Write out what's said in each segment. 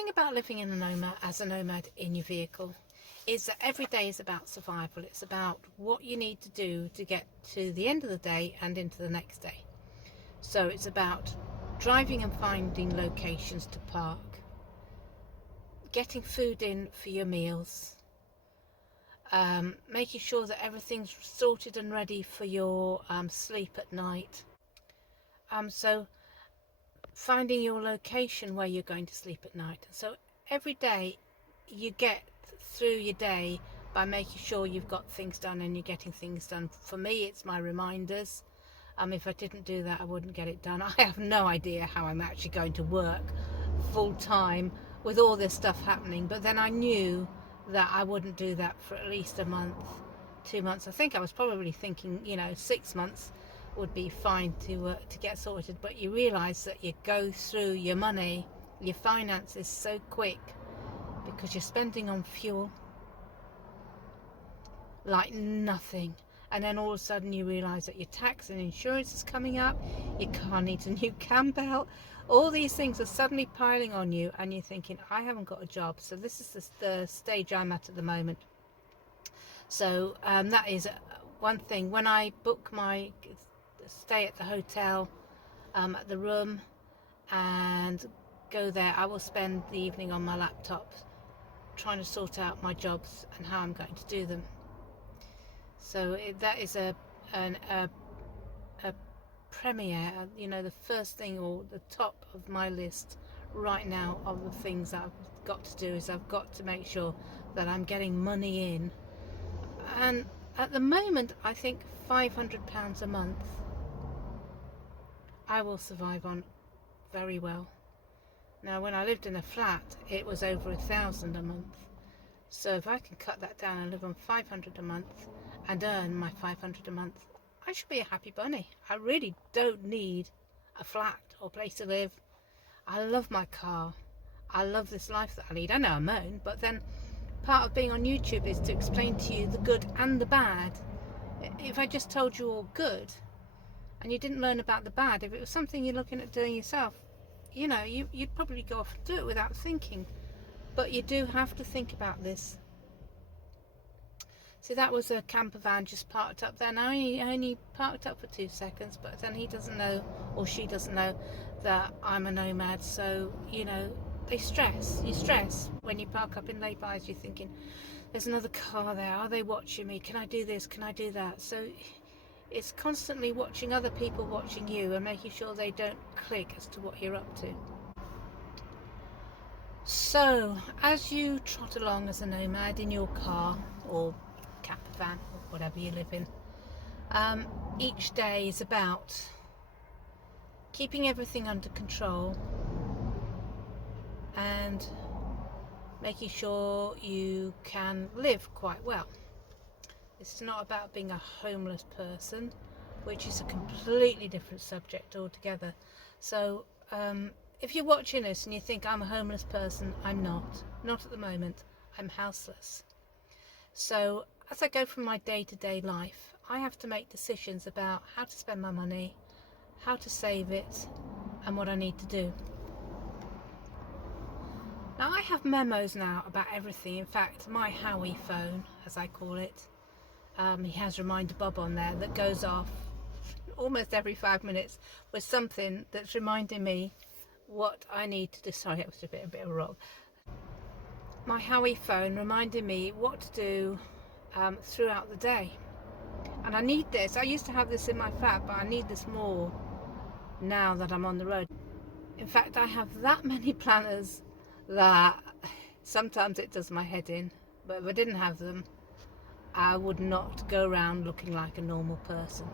thing about living in a nomad, as a nomad in your vehicle, is that every day is about survival. It's about what you need to do to get to the end of the day and into the next day. So it's about driving and finding locations to park, getting food in for your meals, making sure that everything's sorted and ready for your sleep at night. So finding your location where you're going to sleep at night. So every day you get through your day by making sure you've got things done and you're getting things done. For me, it's my reminders. If I didn't do that, I wouldn't get it done. I have no idea how I'm actually going to work full time with all this stuff happening, but then I knew that I wouldn't do that for at least a month, 2 months. I think I was probably thinking, 6 months would be fine to get sorted. But you realise that you go through your money, your finances so quick because you're spending on fuel like nothing. And then all of a sudden you realise that your tax and insurance is coming up, your car needs a new cam belt, all these things are suddenly piling on you, and you're thinking, I haven't got a job. So this is the stage I'm at the moment. So that is one thing. When I book my stay at the hotel, at the room, and go there, I will spend the evening on my laptop trying to sort out my jobs and how I'm going to do them. So that is a premiere, the first thing, or the top of my list right now of the things that I've got to do is I've got to make sure that I'm getting money in. And at the moment, I think £500 a month I will survive on very well. Now, when I lived in a flat, it was over 1,000 a month. So if I can cut that down and live on 500 a month and earn my 500 a month, I should be a happy bunny. I really don't need a flat or place to live. I love my car. I love this life that I lead. I know I moan, but then part of being on YouTube is to explain to you the good and the bad. If I just told you all good and you didn't learn about the bad, if it was something you're looking at doing yourself, you'd probably go off and do it without thinking. But you do have to think about this. See, that was a camper van just parked up there. Now, I only parked up for 2 seconds, but then he doesn't know, or she doesn't know, that I'm a nomad. So, they stress. You stress when you park up in lay-bys. You're thinking, there's another car there. Are they watching me? Can I do this? Can I do that? So it's constantly watching other people watching you and making sure they don't click as to what you're up to. So, as you trot along as a nomad in your car or camper van or whatever you live in, each day is about keeping everything under control and making sure you can live quite well. It's not about being a homeless person, which is a completely different subject altogether. So if you're watching this and you think I'm a homeless person, I'm not at the moment. I'm houseless. So as I go through my day-to-day life, I have to make decisions about how to spend my money, how to save it, and what I need to do. Now, I have memos now about everything. In fact, my Howie phone, as I call it, he has Reminder Bob on there that goes off almost every 5 minutes with something that's reminding me what I need to do. Sorry, it was a bit of a rock. My Howie phone reminding me what to do throughout the day. And I need this. I used to have this in my flat, but I need this more now that I'm on the road. In fact, I have that many planners that sometimes it does my head in. But if I didn't have them, I would not go around looking like a normal person.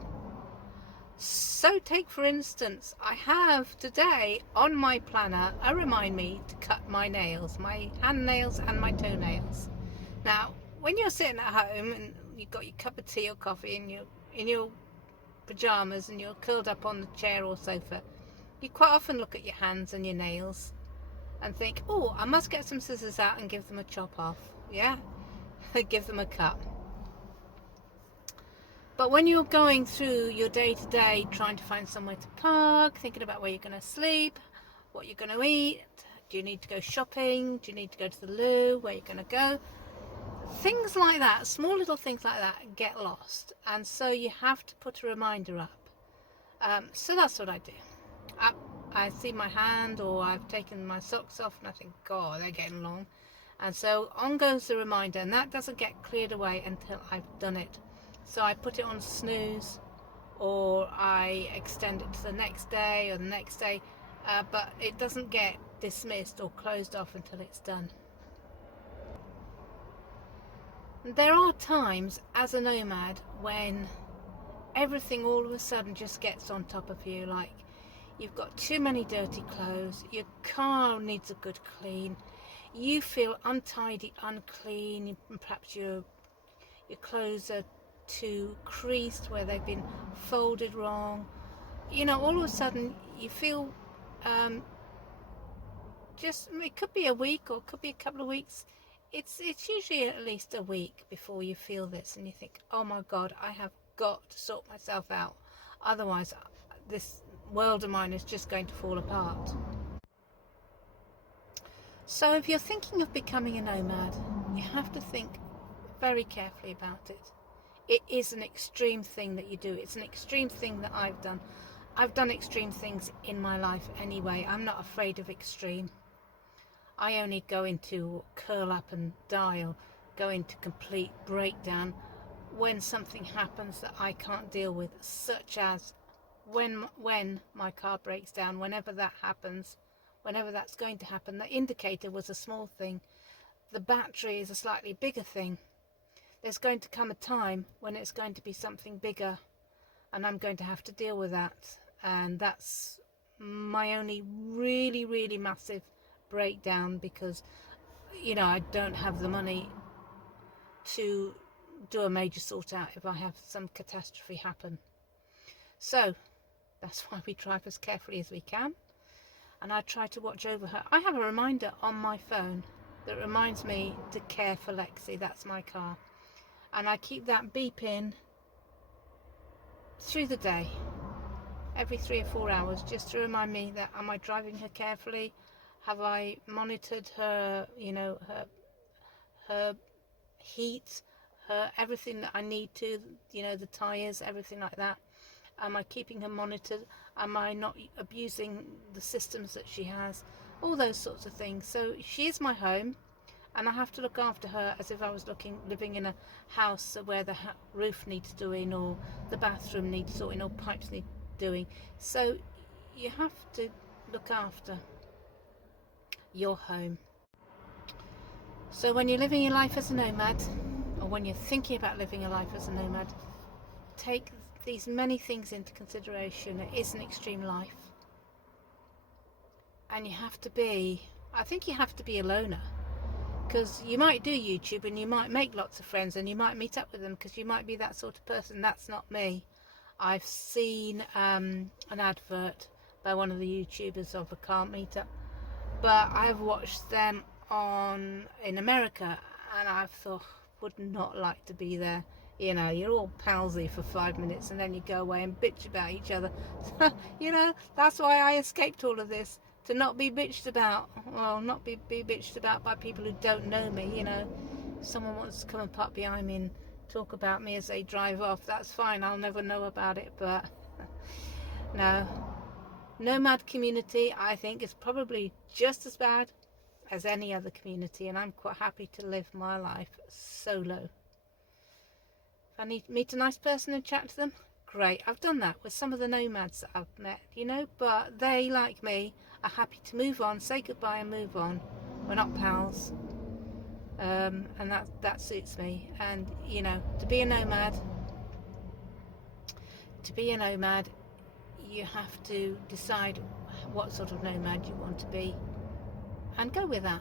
So take for instance, I have today on my planner a remind me to cut my nails, my hand nails and my toenails. Now, when you're sitting at home and you've got your cup of tea or coffee and you're in your pyjamas and you're curled up on the chair or sofa, you quite often look at your hands and your nails and think, oh, I must get some scissors out and give them a chop off. Yeah, give them a cut. But when you're going through your day-to-day, trying to find somewhere to park, thinking about where you're going to sleep, what you're going to eat, Do you need to go shopping? Do you need to go to the loo? Where are you going to go? Things like that, small little things like that get lost, and so you have to put a reminder up. So that's what I do. I see my hand, or I've taken my socks off and I think, God, they're getting long. And so on goes the reminder, and that doesn't get cleared away until I've done it. So I put it on snooze, or I extend it to the next day or the next day, but it doesn't get dismissed or closed off until it's done. There are times as a nomad when everything all of a sudden just gets on top of you, like you've got too many dirty clothes, your car needs a good clean, you feel untidy, unclean, perhaps your clothes are too creased where they've been folded wrong. All of a sudden you feel it could be a week or it could be a couple of weeks. It's usually at least a week before you feel this, and you think, oh my God, I have got to sort myself out, otherwise this world of mine is just going to fall apart. So if you're thinking of becoming a nomad, you have to think very carefully about it. It is an extreme thing that you do. It's an extreme thing that I've done. I've done extreme things in my life anyway. I'm not afraid of extreme. I only go into curl up and die, or go into complete breakdown when something happens that I can't deal with, such as when my car breaks down. Whenever that happens, whenever that's going to happen, the indicator was a small thing, the battery is a slightly bigger thing. There's going to come a time when it's going to be something bigger, and I'm going to have to deal with that. And that's my only really, really massive breakdown, because I don't have the money to do a major sort out if I have some catastrophe happen. So that's why we drive as carefully as we can, and I try to watch over her. I have a reminder on my phone that reminds me to care for Lexi. That's my car, and I keep that beeping through the day, every 3 or 4 hours, just to remind me that, am I driving her carefully? Have I monitored her, her heat, her everything that I need to, the tyres, everything like that? Am I keeping her monitored? Am I not abusing the systems that she has? All those sorts of things. So she is my home, and I have to look after her as if I was living in a house where the roof needs doing, or the bathroom needs sorting, or pipes need doing. So you have to look after your home. So when you're living your life as a nomad, or when you're thinking about living a life as a nomad, take these many things into consideration. It is an extreme life, and you have to be a loner, because you might do YouTube and you might make lots of friends and you might meet up with them, because you might be that sort of person. That's not me. I've seen an advert by one of the YouTubers of a car meetup, but I've watched them in America, and I've thought, would not like to be there. You're all palsy for 5 minutes and then you go away and bitch about each other. That's why I escaped all of this, to not be bitched about. Well, not be bitched about by people who don't know me. Someone wants to come and park behind me and talk about me as they drive off, that's fine, I'll never know about it. But no, nomad community, I think, is probably just as bad as any other community, and I'm quite happy to live my life solo. If I need to meet a nice person and chat to them, great. I've done that with some of the nomads that I've met, but they, like me, are happy to move on, say goodbye and move on. We're not pals, and that suits me. And to be a nomad, you have to decide what sort of nomad you want to be and go with that.